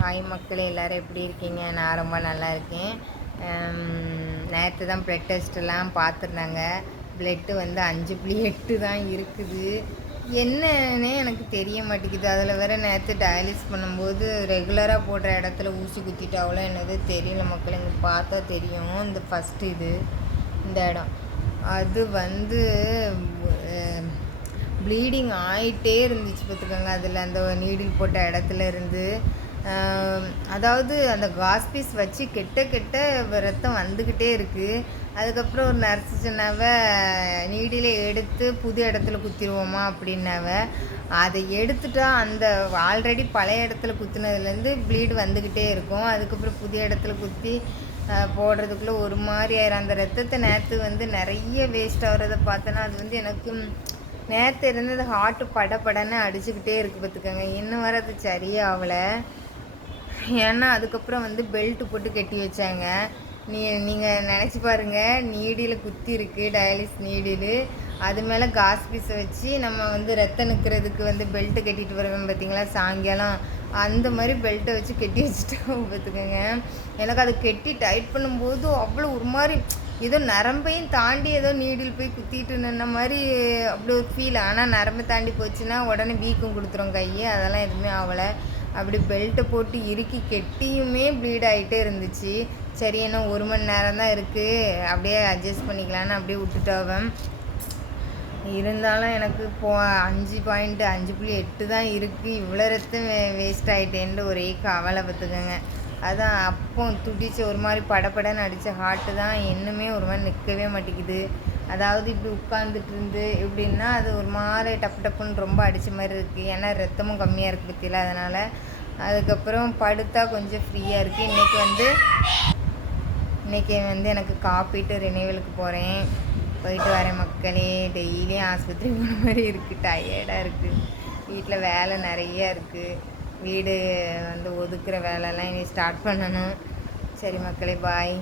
Hi மக்களே, எல்லோரும் எப்படி இருக்கீங்க? நான் ரொம்ப நல்லா இருக்கேன். நேற்று தான் ப்ளட் டெஸ்ட்டெல்லாம் பார்த்துருந்தாங்க. ப்ளட்டு வந்து 5.8 தான் இருக்குது. என்னன்னே எனக்கு தெரிய மாட்டேங்குது. அதில் வேறு நேற்று டயாலிஸ் பண்ணும்போது ரெகுலராக போடுற இடத்துல ஊசி குத்திட்டாவளோ என்னது தெரியல மக்கள். எங்களுக்கு பார்த்தா தெரியும். இந்த ஃபஸ்ட்டு இந்த இடம் அது வந்து ப்ளீடிங் ஆகிட்டே இருந்துச்சு பார்த்துக்கோங்க. அதில் அந்த நீடில் போட்ட இடத்துல இருந்து அதாவது அந்த காஸ்பீஸ் வச்சு கெட்ட ரத்தம் வந்துக்கிட்டே இருக்குது. அதுக்கப்புறம் ஒரு நர்ஸு சொன்னாவ நீடிலே எடுத்து புது இடத்துல குத்திடுவோமா அப்படின்னாவ. அதை எடுத்துட்டா அந்த ஆல்ரெடி பழைய இடத்துல குத்துனதுலேருந்து ப்ளீடு வந்துக்கிட்டே இருக்கும். அதுக்கப்புறம் புதிய இடத்துல குத்தி போடுறதுக்குள்ளே ஒரு மாதிரி ஆயிரும். அந்த ரத்தத்தை நேற்று வந்து நிறைய வேஸ்ட் ஆகிறத பார்த்தோன்னா அது வந்து எனக்கு நேற்று இருந்தது ஹார்ட்டு படன்னு அடிச்சுக்கிட்டே இருக்குது பார்த்துக்கோங்க. இன்னும் வர அது சரியே ஆகலை. ஏன்னா அதுக்கப்புறம் வந்து பெல்ட்டு போட்டு கட்டி வச்சாங்க. நீங்கள் நினச்சி பாருங்கள், நீடியில் குத்தி இருக்குது டயாலிஸ் நீடிலு. அது மேலே காஸ்பீஸை வச்சு நம்ம வந்து ரத்தம் நிற்கிறதுக்கு வந்து பெல்ட்டு கட்டிட்டு வருவேன் பார்த்தீங்களா சாயங்காலம், அந்த மாதிரி பெல்ட்டை வச்சு கட்டி வச்சுட்டோம் பார்த்துக்கோங்க. எனக்கு அதை கெட்டி டைட் பண்ணும்போது அவ்வளோ ஒரு மாதிரி ஏதோ நரம்பையும் தாண்டி ஏதோ நீடில் போய் குத்திட்டு நின்ன மாதிரி அப்படி ஒரு ஃபீல். ஆனால் நரம்பு தாண்டி போச்சுன்னா உடனே வீக்கம் கொடுத்துரும் கையை, அதெல்லாம் எதுவுமே ஆகலை. அப்படி பெல்ட்டை போட்டு இறுக்கி கெட்டியுமே ப்ளீட் ஆகிட்டே இருந்துச்சு. சரி, என்ன 1 மணி நேரம் தான் இருக்குது, அப்படியே அட்ஜஸ்ட் பண்ணிக்கலான்னு அப்படியே விட்டுட்டோவன். இருந்தாலும் எனக்கு 5.8 தான் இருக்குது. இவ்வளோ ரத்தம் வேஸ்ட் ஆகிட்டேன்ட்டு ஒரே கவலை பார்த்துக்கோங்க. அதான் அப்போ துடிச்சு ஒரு மாதிரி படப்படன்னு அடித்த ஹார்ட்டு தான் இன்னுமே ஒரு மாதிரி நிற்கவே மாட்டேங்குது. அதாவது இப்படி உட்காந்துட்டு இருந்து எப்படின்னா அது ஒரு மாதிரி டப்புன்னு ரொம்ப அடித்த மாதிரி இருக்குது. ஏன்னா ரத்தமும் கம்மியாக இருக்குது பற்றியில், அதனால். அதுக்கப்புறம் படுத்தா கொஞ்சம் ஃப்ரீயாக இருக்குது. இன்றைக்கி வந்து எனக்கு காப்பீட்டு ரினிவலுக்கு போகிறேன். போயிட்டு வரேன் மக்களே. டெய்லியும் ஆஸ்பத்திரி போன மாதிரி இருக்குது, டயர்டாக இருக்குது. வீட்டில் வேலை நிறையா இருக்குது. வீடு வந்து ஒதுக்குற வேலைலாம் இனி ஸ்டார்ட் பண்ணணும். சரி மக்களே, பாய்.